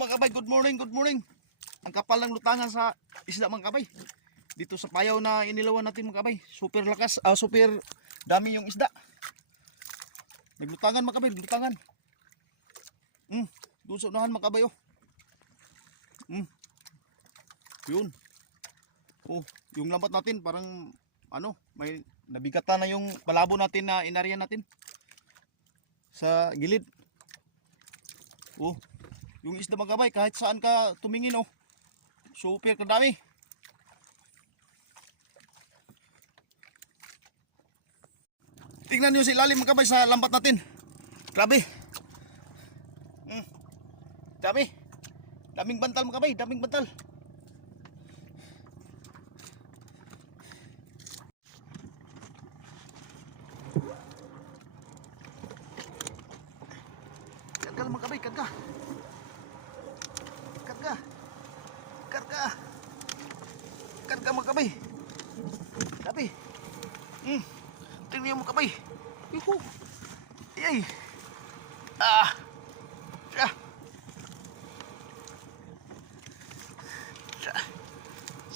mga kabay, good morning, good morning. Ang kapal ng lutangan sa isda mga kabay. Dito sa payaw na inilawan natin mga kabay. Super lakas, super dami yung isda. Naglutangan mga kabay, naglutangan. Doon sa unahan mga kabay oh. Yun. Oh, yung lambat natin parang ano, may nabigatan na yung palabo natin na inarya natin. Sa gilid. Oh, yung isda mga kabay kahit saan ka tumingin oh. Super kadami. Tingnan niyo si ilalim mga kabay sa lambat natin. Grabe. Dami. Daming bantal mga kabay, daming bantal. Karga mga kabay, karga. Karga. Karga. Karga mga kabay. Dami. Tingnan niyo mga kabay. Yuhu. Yay.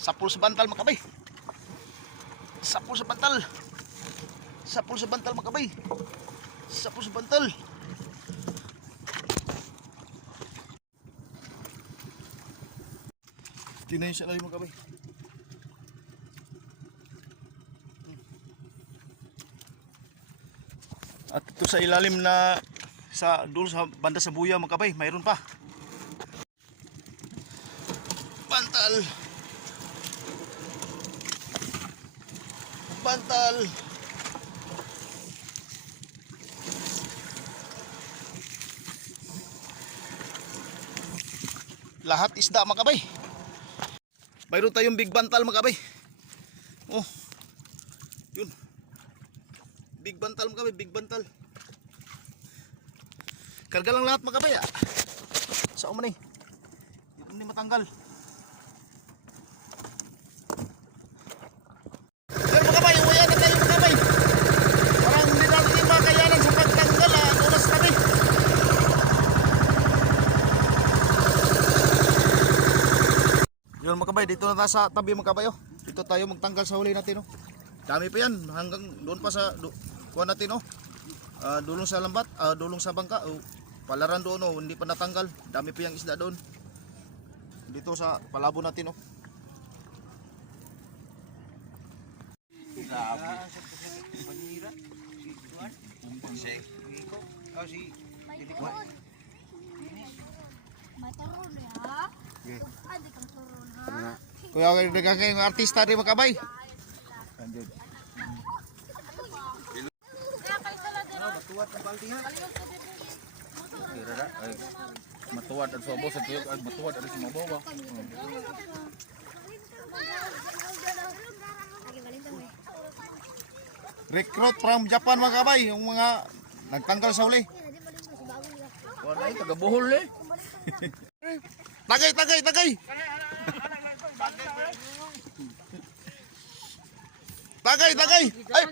Sapul sa bantal mga kabay. Sapul sa bantal. Sapul sa bantal mga kabay. Sapul sa bantal. Tingnan siya lang mga kabay. At ito sa ilalim na sa doon sa banda sa buya mga kabay, mayroon pa. Bantal. Bantal. Lahat isda mga kabay. Mayroon tayong big bantal mga kabay. Oh. Yun. Big bantal mga kabay, big bantal. Karga lang lahat mga kabay. Sa uman eh. Hindi matanggal. Yun mga kabay, dito na tayo sa tabi mga kabay oh. Dito tayo magtanggal sa huli natin oh. Dami pa yan, hanggang doon pa sa kuha natin oh. Dulong sa lambat, dulong sa bangka oh. Palaran doon oh, hindi pa natanggal. Dami pa yung isda doon. Dito sa palabo natin oh. Kuya, dagang kayong artista rin mga kabay. Matuwad at sobo sa tuyok at matuwad at sumabaw. Recruit from Japan mga kabay, yung mga nagtanggal sa huli. Wala ay taga Bohol eh. Tagay, tagay, tagay. Tagay, tagay. Ay.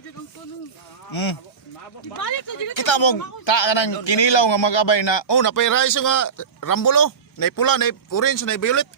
Kita mo ta kanang kinilaw nga mga kabay na oh napay rice nga rambulo, nay pula, nay orange, nay violet.